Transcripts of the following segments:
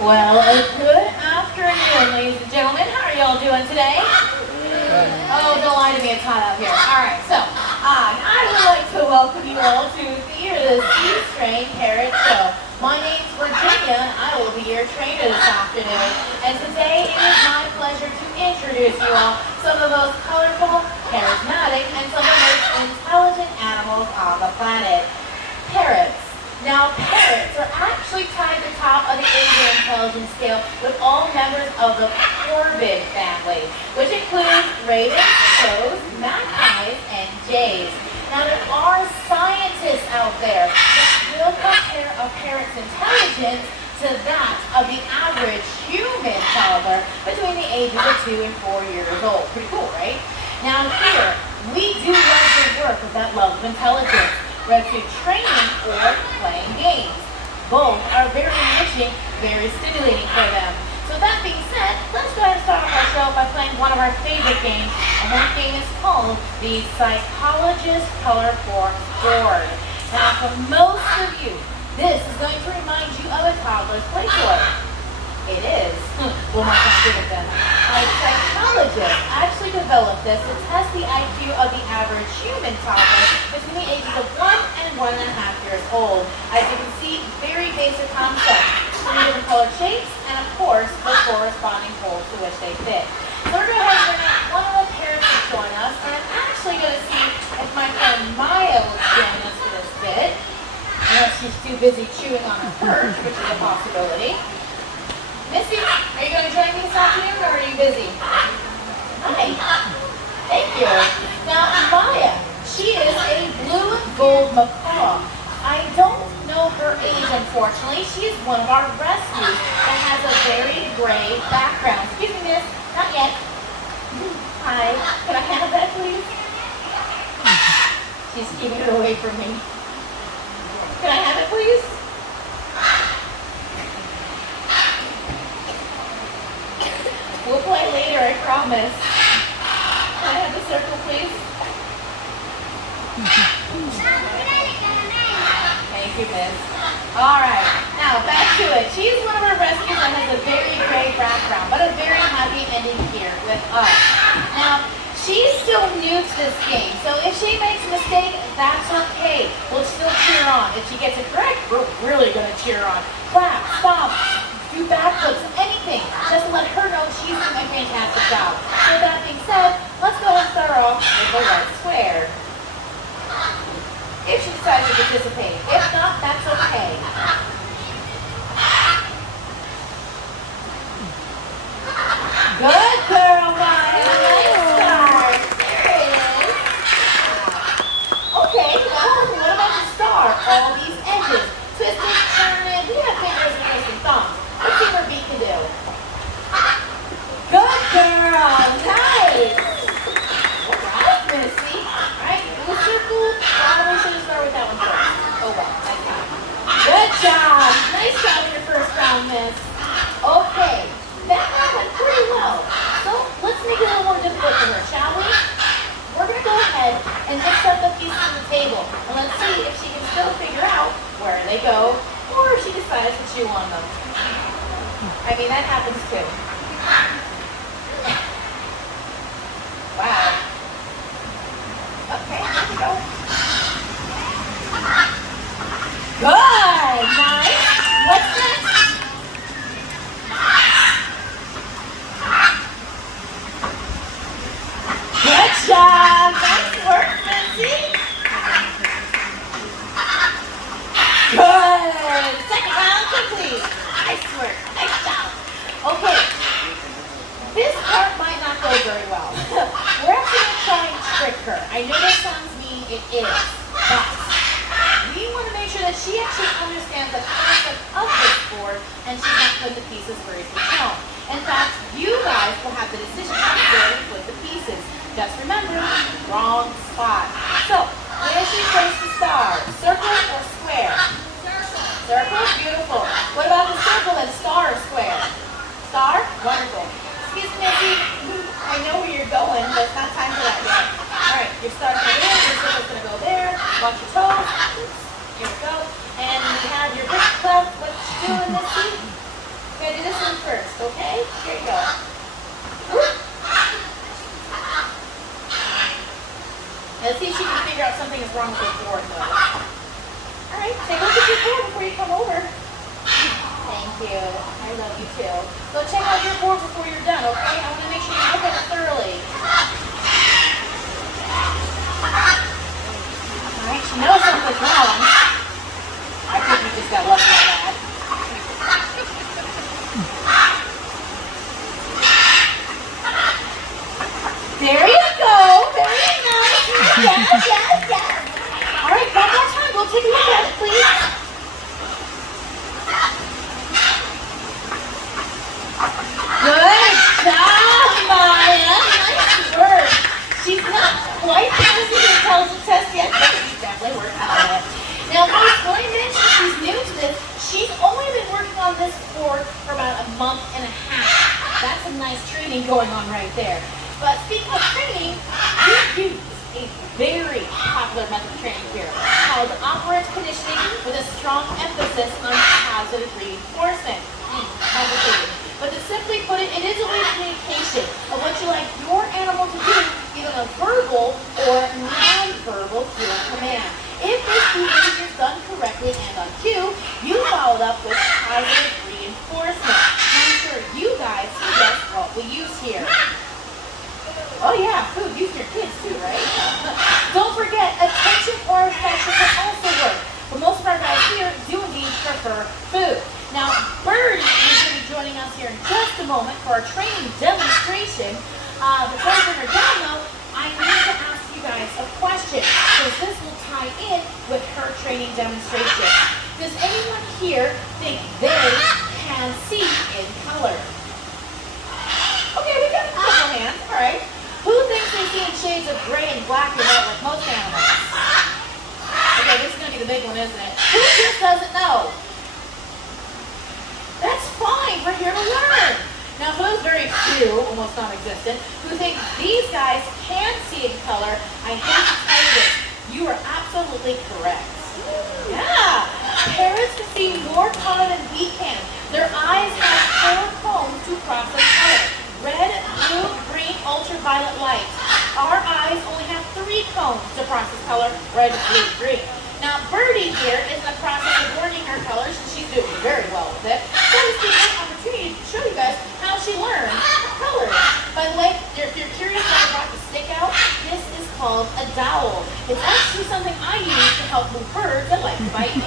Well, good afternoon, ladies and gentlemen. How are y'all doing today? Oh, don't lie to me. It's hot out here. All right, so I would like to welcome you all to the Trained Parrot Show. My name's Virginia, and I will be your trainer this afternoon. And today it is my pleasure to introduce you all some of the most colorful, charismatic, and some of the most intelligent animals on the planet. Parrots. Now, parrots are actually tied to the top of the Asian intelligence scale with all members of the corvid family, which includes ravens, crows, magpies, and jays. Now, there are scientists out there that will compare a parrot's intelligence to that of the average human toddler between the ages of 2 and 4 years old. Pretty cool, right? Now, here, we do love to work with that love of intelligence, whether through training or playing games. Both are very enriching, very stimulating for them. So that being said, let's go ahead and start off our show by playing one of our favorite games, and that game is called the Psychologist Color Form Board. Now, for most of you, this is going to remind you of a toddler's play toy. It is. Well, my confident then. A psychologist actually developed this to test the IQ of the average human toddler between the ages of 1 and 1.5 years old. As you can see, very basic concept. 3 different colored shapes, and of course, the corresponding holes to which they fit. So we're going to have one of the parents to join us, and I'm actually going to see if my friend Maya will join us for this bit. Unless she's too busy chewing on her perch, which is a possibility. Missy, are you going to join me this afternoon, or are you busy? Hi. Thank you. Now, Maya, she is a blue and gold macaw. I don't know her age, unfortunately. She is one of our rescues that has a very gray background. Excuse me, miss. Not yet. Hi. Can I have that, please? She's keeping it away from me. Can I have it, please? We'll play later, I promise. Can I have the circle, please? Thank you, miss. All right, now back to it. She's one of our rescues that has a very gray background, but a very happy ending here with us. Now, she's still new to this game, so if she makes a mistake, that's okay. We'll still cheer on. If she gets it correct, we're really going to cheer on. Clap, stomp, do backflips, anything. Just let her know she's doing a fantastic job. So that being said, let's go ahead and start off with the red square. If she decides to participate. If not, that's okay. Good girl, Maya. Nice start. There it is. Okay, well, what about the star? All these edges. Twisted, turning. We have fingers and wrists and thumbs. Let's see what B can do. Good girl. Nice. All right, Missy. All right, blue circle. Probably should have started with that one first. Oh, well, nice job. Good job. Nice job in your first round, Miss. Okay, that round went pretty well. So let's make it a little more difficult for her, shall we? We're going to go ahead and mix up the pieces on the table, and let's see if she can still figure out where they go, or if she decides to chew on them. I mean, that happens too. Wow. Okay, here we go. Good! Nice! What's next? Good job! Nice work, Missy! Good! Second round complete! Nice work! Nice job! Okay, this part might not go very well. We're actually going to try and trick her. I know that sounds mean, it is, but we want to make sure that she actually understands the concept of this board and she's not putting the pieces where it's shown. In fact, you guys will have the decision of where to put the pieces. Just remember, wrong spot. So, where should you place the star? Circle or square? Circle, beautiful. What about the circle and star or square? Star, wonderful. Excuse me, Missy. I know where you're going, but it's not time for that yet. All right, your star's going to go there, your circle's going to go there. Watch your toes. Oops. Here we go. And we have your wrist cleft. What you doing, Missy? gonna do this one first, okay? Here you go. Let's see if she can figure out something is wrong with her board, though. All right, take a look at your board before you come over. Thank you. I love you too. Go check out your board before you're done, okay? I want to make sure you look at it thoroughly. All right, she knows something's wrong. I think you just got lucky on that. There you go. Very nice. Yes. All right, one more time. Go take a look at it, please. Good job, Maya. Nice work. She's not quite passing the intelligence test yet, but she's definitely working on it. Now, when I mentioned she's new to this, she's only been working on this board for about a month and a half. That's some nice training going on right there. But speaking of training, we use a very popular method of training here called operant conditioning with a strong emphasis on positive reinforcement. Complicated. But to simply put it, it is a way of communication of what you like your animal to do, either a verbal or non-verbal cue and command. If this behavior is done correctly and on cue, you follow up with positive reinforcement. I'm sure you guys can guess what we use here. Oh yeah, food. Use your kids too, right? Don't forget, attention or affection can also work. But most of our guys here do indeed prefer food. Now, Birdie is going to be joining us here in just a moment for our training demonstration. Before I bring her down though, I need to ask you guys a question, because this will tie in with her training demonstration. Does anyone here think they can see in color? Okay, we got a couple hands, all right. Who thinks they see in shades of gray and black and white like most animals? Okay, this is going to be the big one, isn't it? Who just doesn't know? That's fine, we're here to learn. Now, for those very few, almost non-existent, who think these guys can see in color, I hate to tell you this, you are absolutely correct. Yeah, parrots can see more color than we can. Their eyes have 4 cones to process color. Red, blue, green, ultraviolet light. Our eyes only have 3 cones to process color, red, blue, green. Now, Birdie here is in the process of learning her colors, and she's doing very well with it. So this is an opportunity to show you guys how she learns colors. By the way, if you're curious why I brought the stick out, this is called a dowel. It's actually something I use to help move birds that like to bite me.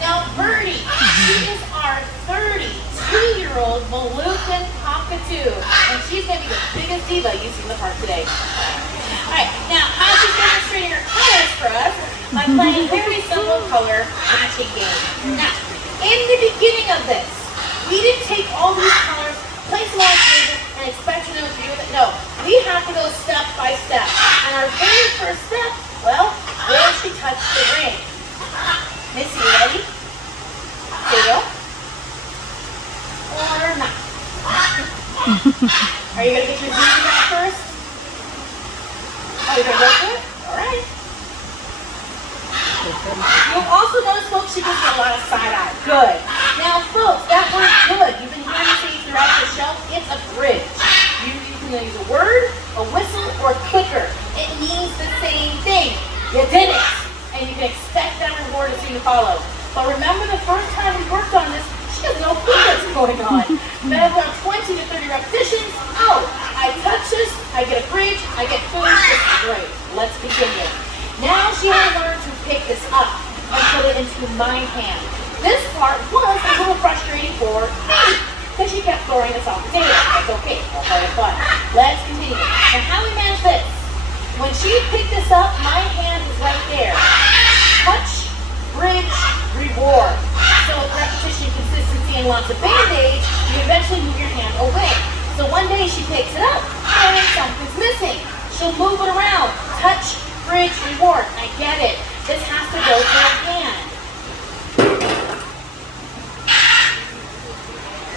Now, Birdie, she is our 32-year-old Moluccan cockatoo, and she's going to be the biggest diva you see in the park today. All right, now how she's demonstrating her colors for us by playing a very simple color matching game. Now, in the beginning of this, we didn't take all these colors, place them on the table, and expect to know what to do with it. No, we have to go step by step. And our very first step, well, where she touched the ring. Missy, you ready? Here you go. Or not. Are you going to get your zoom back first? Oh, you're going to go for it? All right. You'll also notice, folks, she gives me a lot of side-eye. Good. Now, folks, that word good, you've been hearing me say throughout the show, it's a bridge. You can use a word, a whistle, or a clicker. It means the same thing. You did it. And you can expect that reward to seem to follow. But remember the first time we worked on this, she has no clue what's going on. Then about 20 to 30 repetitions, oh, I touch this, I get a bridge, I get food, this is great. Let's continue. Now she had to learn to pick this up and put it into my hand. This part was a little frustrating for me, because she kept throwing this off the table. It's okay, that's part of the fun. Let's continue. Now how we manage this? When she picked this up, my hand is right there. Touch, bridge, reward. So with repetition, consistency, and lots of band-aids, you eventually move your hand away. So one day she picks it up, and something's missing. She'll move it around. Touch, bridge, reward. I get it. This has to go to her hand.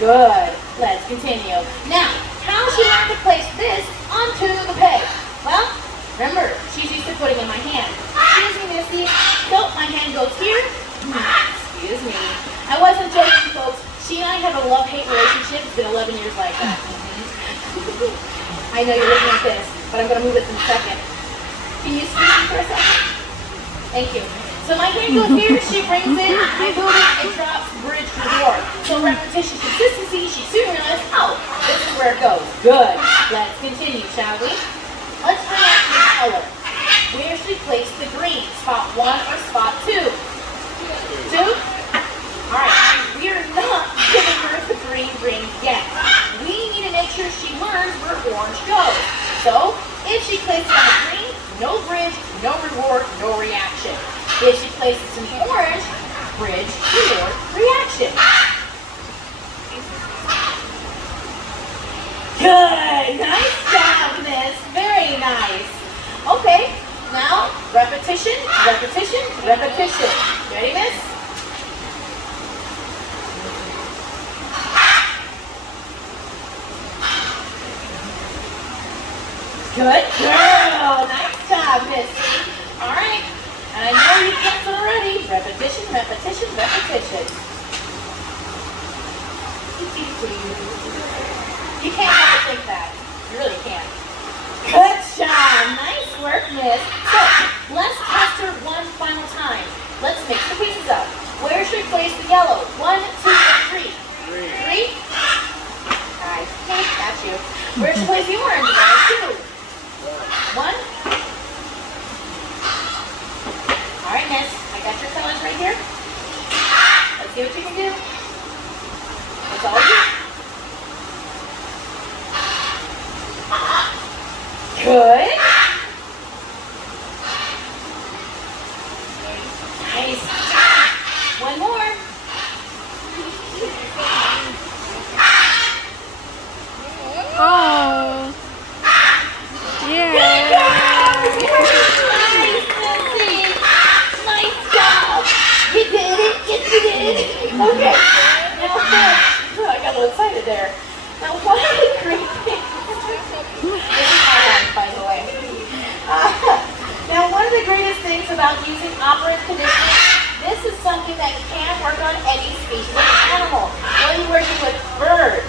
Good. Let's continue. Now, how she learned to place this onto the peg? Well, remember, she's used to putting in my hand. Excuse me, Missy. So, my hand goes here. Excuse me. I wasn't joking, folks. She I have a love-hate relationship. It's been 11 years like that. I know you're looking at this, but I'm going to move it in a second. Can you excuse me for a second? Thank you. So my hand goes here, she brings it, I move it, it drops, bridge, reward. So repetition, consistency, she soon realized, oh, this is where it goes. Good. Let's continue, shall we? Let's bring out the color. Where should we place the green? Spot 1 or spot 2? 2? Alright, we are not giving her the green ring yet. We need to make sure she learns where orange goes. So, if she places on the green, no bridge, no reward, no reaction. If she places an orange, bridge, reward, reaction. Good! Nice job, miss. Very nice. Okay, now repetition, repetition, repetition. Ready, miss? Good girl. Nice job, Missy. All right. And I know you get it already. Repetition, repetition, repetition. You can't ever think that. You really can't. Good job. Nice work, miss. So, let's test her one final time. Let's mix the pieces up. Where should we place the yellow? 1, 2, or 3? 3? Nice. Okay, got you. Where should we place the orange? 1, 2. 1. All right, miss. I got your colors right here. Let's see what you can do. It's all you. Good. Nice. One more. Oh. Yeah. Good job. Nice, Missy. Nice job. You did it. Yes, you did. Okay. Now, I got a little excited there. Now, one of the great things. This is my one, by the way. Now, one of the greatest things about using operant conditioning, this is something that can work on any species of animal. Whether you're working with birds,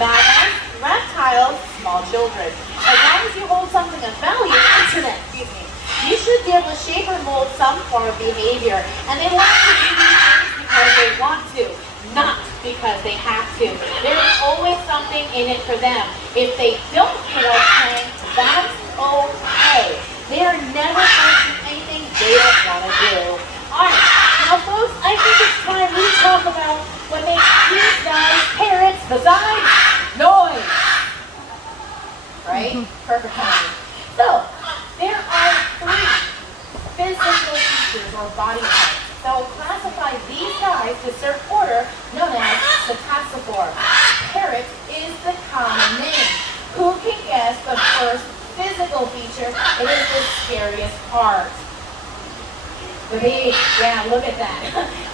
mammals, reptiles, small children. As long as you hold something of value, you should be able to shape or mold some form of behavior. And they want to do these things because they want to, not because they have to. There is always something in it for them. If they don't feel like playing, that's okay. They are never going to do anything they don't want to do. Alright, now folks, I think it's time we talk about what makes these guys parrots besides noise. Right? Perfect timing. So, there are 3 physical features or body parts that will classify these guys to a certain order known as cetacephore. Parrot is the common name. Who can guess the first physical feature? It is the scariest part. The beak. Yeah, look at that.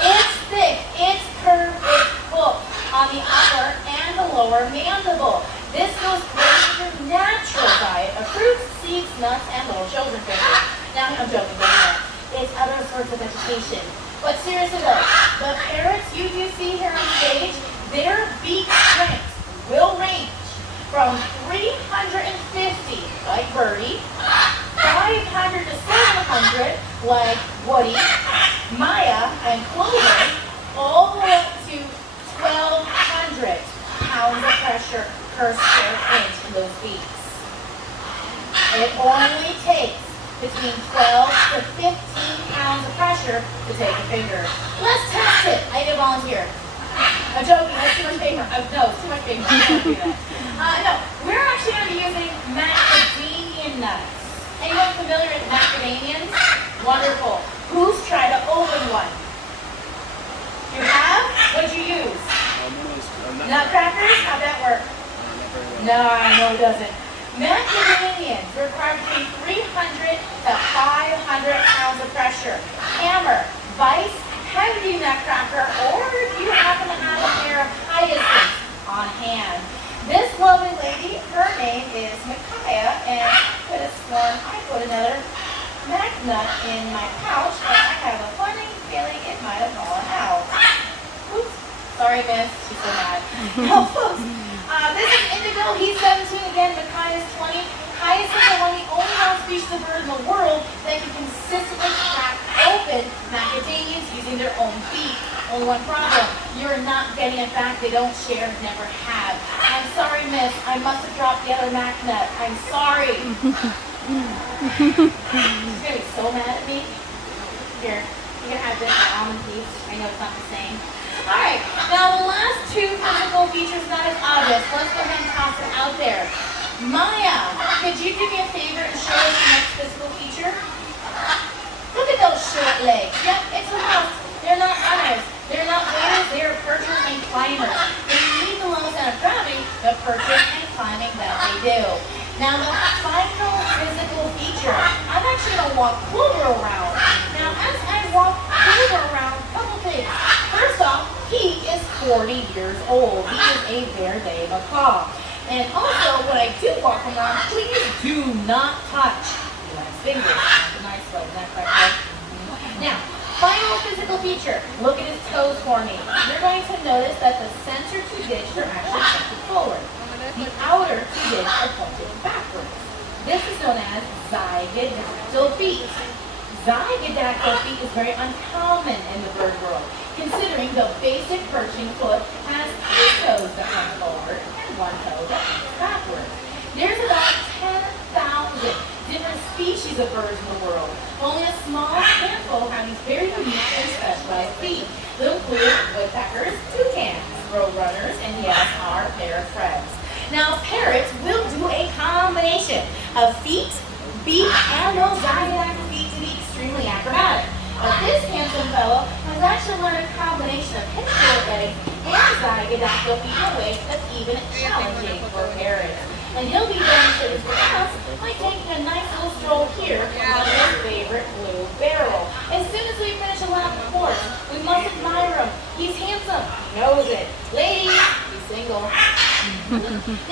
It's thick, it's curved, it's hooked on the upper and the lower mandible. This goes great with your natural diet of fruits, seeds, nuts, and little children fingers. Now, I'm joking, but it's other sorts of vegetation. But seriously though, the parrots you do see here on stage, their beak strength will range from 350, like Birdie, 500 to 700, like Woody, Maya, and Clover, all the way up to 1,200 pounds of pressure per square inch in those beaks. It only takes between 12 to 15 pounds of pressure to take a finger. Let's test it. I need a volunteer. I'm joking, that's too much paper. No, it's too much paper. I can't do that. No, we're actually going to be using macadamia nuts. Anyone familiar with macadamians? Wonderful. Who's tried to open one? You have? What'd you use? Nutcrackers? How'd that work? No, it doesn't. Macadamians require between 300 to 500 pounds of pressure. Hammer, vice, heavy nutcracker, or if you happen to have a pair of hyacinths on hand. This lovely lady, her name is Micaiah, and I could have sworn I put another mac nut in my pouch, but I have a funny feeling it might have fallen out. Oops, sorry sorry, miss. She's so mad. No, folks. This is Indigo. He's 17 again. Macaws is 20. Hyacinths are one of the only non-species of bird in the world that can consistently crack open macadamias using their own feet. Only one problem. You're not getting it back. They don't share, never have. I'm sorry, miss. I must have dropped the other mac nut. I'm sorry. She's going to be so mad at me. Here, you can have this almond piece. I know it's not the same. Alright, now the last two physical features not as obvious. Let's go ahead and toss it out there. Maya, could you do me a favor and show us the next physical feature? Look at those short legs. Yep, it's a must. They're not runners. They're not waiters. They are perchers and climbers. They need the low center of gravity, the perching and climbing that they do. Now the final physical feature, I'm actually going to walk Clover around. Now as I walk Clover around, a couple things. First off, he is 40 years old. He is a Verde macaw. And also, when I do walk around, please do not touch my fingers. That's a nice way, isn't that correct? Now, final physical feature. Look at his toes for me. You're going to notice that the center two digits are actually pointed forward. The outer two digits are pointed backwards. This is known as zygodactyl feet. Zygodactyl feet is very uncommon in the bird world, considering the basic perching foot has two toes that point forward and one toe that points backwards. There's about 10,000 different species of birds in the world. Only a small handful have these very unique and specialized feet. They'll include woodpeckers, toucans, roadrunners, and yes, our parrot friends. Now, parrots will do a combination of feet, beak, and those zygodactyl feet to be extremely acrobatic. But this handsome fellow has actually learned a combination of his short legs and zygodactyl feet in a way that's even challenging for parrots. And he'll be demonstrating for us by taking a nice little stroll here on his favorite blue barrel. As soon as we finish a lap of course, we must admire him. He's handsome. He knows it. Ladies, he's single.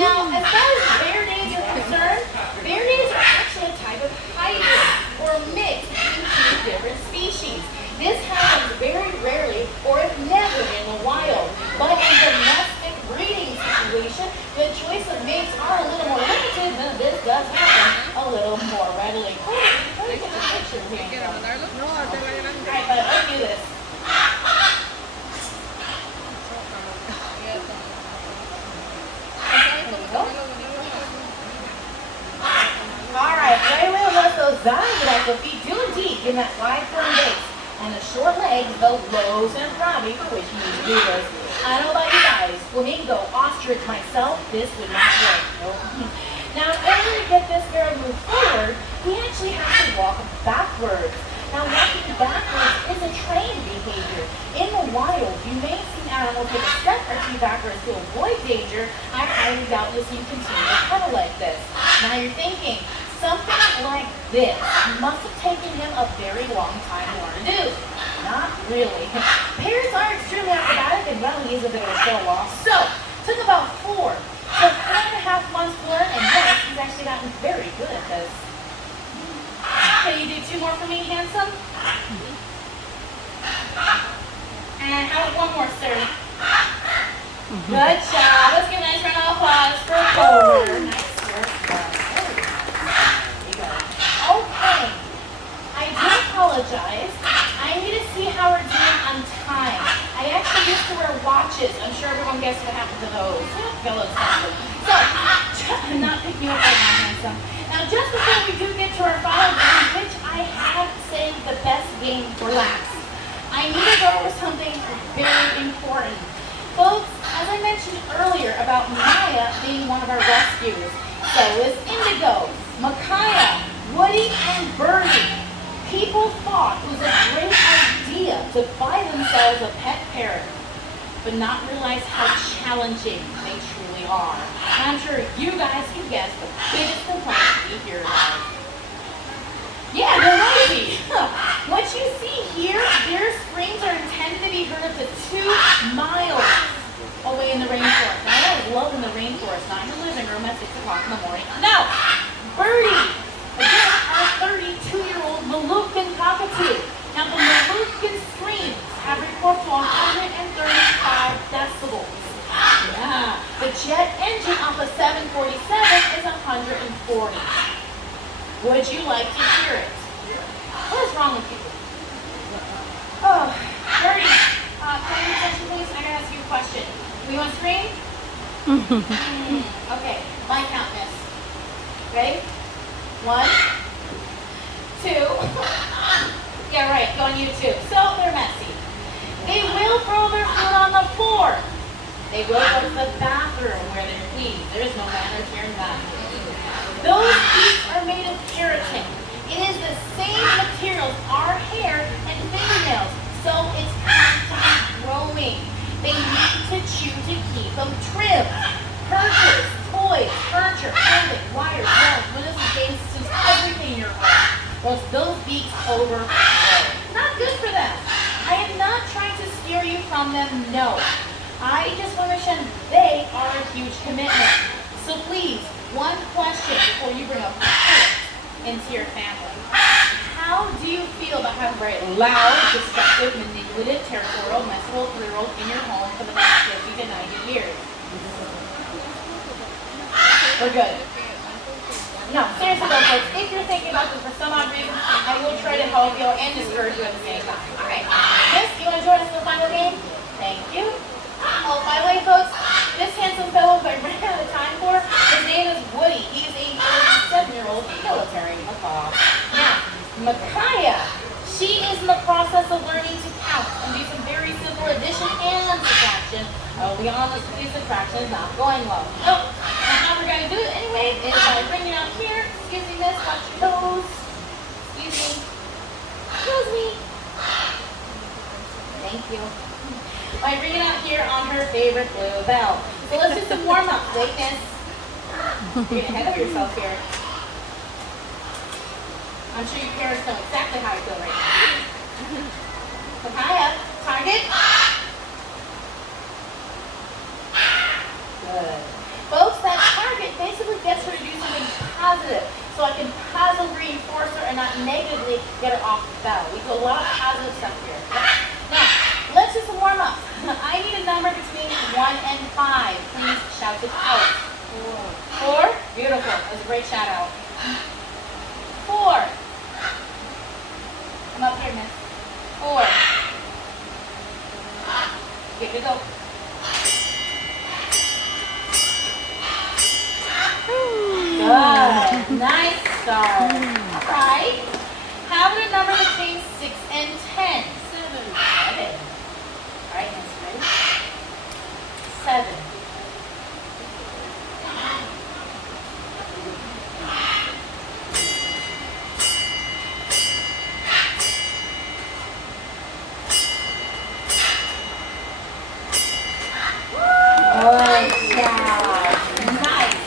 Now, as far as bear days are concerned, bear days are actually a type of hybrid or mix between two different species. This happens very rarely or if never in the wild, but in domestic breeding situation, the choice of mates are a little more limited, but this does happen a little more readily. Let me get the picture here. Alright, but let's do this. Alright, right away let those zygodactyl feet do indeed give that wide firm base. And the short legs, the lows and gravity for which you need to do this. I don't know about you guys, flamingo, ostrich, myself, this would not work. Nope. Now, in order to get this bear to move forward, we actually have to walk backwards. Now, walking backwards is a trained behavior. In the wild, you may see animals take a step or two backwards to avoid danger. I highly doubt you'll see you continue to pedal like this. Now, you're thinking, something like this must have taken him a very long time to learn to do. Not really. Parrots are extremely acrobatic and well, he is a bit of a show-off. So, took about 4 to 4.5 months to learn, and yes, he's actually gotten very good at this. Can you do 2 more for me, handsome? And how about one more, sir? Good job. Let's give a nice round of applause for Clover. Nice work. Okay, I do apologize. I need to see how we're doing on time. I actually used to wear watches. I'm sure everyone guessed what happened to those. Got a little expensive. So, not picking you up right now, handsome. Now, just before we do get to our final game, which I have saved the best game for last, I need to go over something very important. Folks, as I mentioned earlier about Maya being one of our rescues, so is Indigo, Micaiah, Woody, and Birdie. People thought it was a great idea to buy themselves a pet parrot, but not realize how challenging they truly are. And I'm sure you guys can guess the biggest complaint we hear about. Yeah, they're noisy. What you see here, their screams are intended to be heard up to 2 miles away in the rainforest. Now, I love in the rainforest, not in the living room at 6 o'clock in the morning. No! Birdie! Again, our 32-year-old Moluccan cockatoo. Now, the Moluccan screams have recorded to 135 decibels. 747 is 140. Would you like to hear it? What is wrong with you? Oh, Birdie, can you attention please? I gotta ask you a question. Do you want to scream? Okay, my count, miss. Ready? 1, 2. Yeah, right, go on YouTube. So they're messy. They will throw their food on the floor. They will go to the bathroom where they're clean. There is no manners here in that. Those beaks are made of keratin. It is the same material as our hair and fingernails, so it's constantly growing. They need to chew to keep them trimmed. Perches, toys, furniture, clothing, wires, walls, windows, and game systems, everything in your home. Those beaks overgrow. Not good for them. I am not trying to steer you from them, no. I just want to mention they are a huge commitment. So please, one question before you bring a parrot into your family. How do you feel about having a very loud, destructive, manipulative, territorial, messable 3-year-old in your home for the next 50 to 90 years? We're good. No, seriously though, folks, if you're thinking about this for some odd reason, I will try to help you and discourage you at the same time. Alright. Miss, you want to join us in the final game? Thank you. Oh, by the way, folks, this handsome fellow I ran out of time for, his name is Woody. He is a 37-year-old military macaw. Now, Micaiah, she is in the process of learning to count and do some very simple addition and subtraction. I'll be honest with you, subtraction is not going well. Oh, and how we're going to do it anyway is by bringing it out here. Excuse me, miss, watch your toes. Excuse me. Excuse me. Thank you. By bringing it out here on her favorite blue bell. So let's do some warm-up. Wait, miss. You're getting ahead of yourself here. I'm sure your parents know exactly how I feel right now. Micaiah, target. Good. Folks, that target basically gets her to do something positive. So I can positively reinforce her and not negatively get her off the bell. We do a lot of positive stuff here. Now, let's do some warm-up. I need a number between 1 and 5. Please shout it out. 4. Beautiful. That was a great shout out. 4. Come up here, miss. 4. Good to go. Good. Nice start. All right. How about a number between 6 and 10? 7. All right, next ready? 7. Good job. Nice.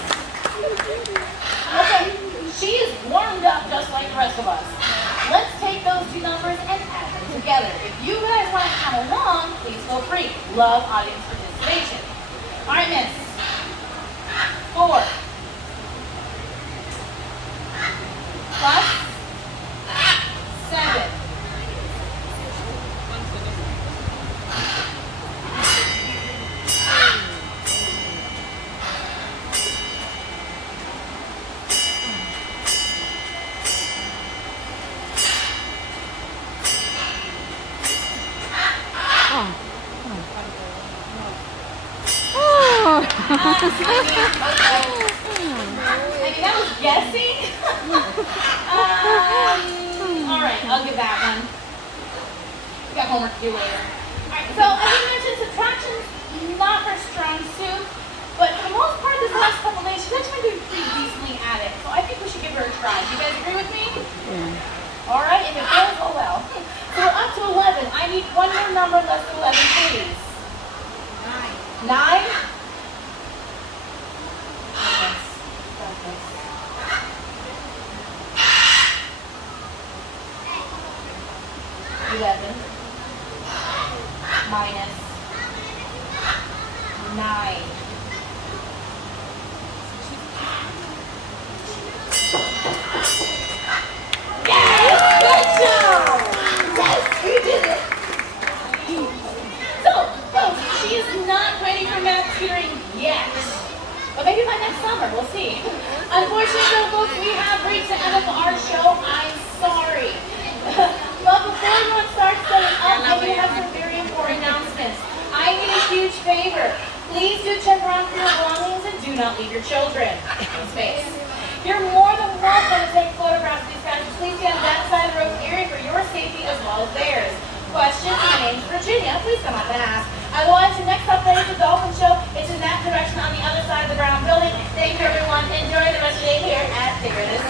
Okay, she is warmed up just like the rest of us. Let's take those two numbers and add them together. If you guys want to come along, please feel free. Love audience participation. All right, miss. 4 plus 7. I mean, that was guessing. All right, I'll give that one. We got homework to do later. All right, so as I mentioned, subtraction's not her strong suit, but for the most part, this last couple days, she's actually been doing pretty decently at it. So I think we should give her a try. Do you guys agree with me? Yeah. All right, if it goes, oh well. So we're up to 11. I need one more number less than 11, please. 9. 9? Eleven minus 9. Yes! Good job! Yes, you did it! So, folks, she is not ready for math tutoring yet. But maybe by next summer, we'll see. Unfortunately, though, folks, we have reached the end of our show. I'm sorry. But before everyone starts setting up, I do have some very important announcements. I need a huge favor. Please do check around for your belongings and do not leave your children in space. You're more than welcome to take photographs of these guys. Please get on that side of the road area for your safety as well as theirs. Questions? My name's Virginia. Please come up and ask. Otherwise, the next update is the Dolphin Show. It's in that direction on the other side of the brown building. Thank you, everyone. Enjoy the rest of the day here at Figure This Out.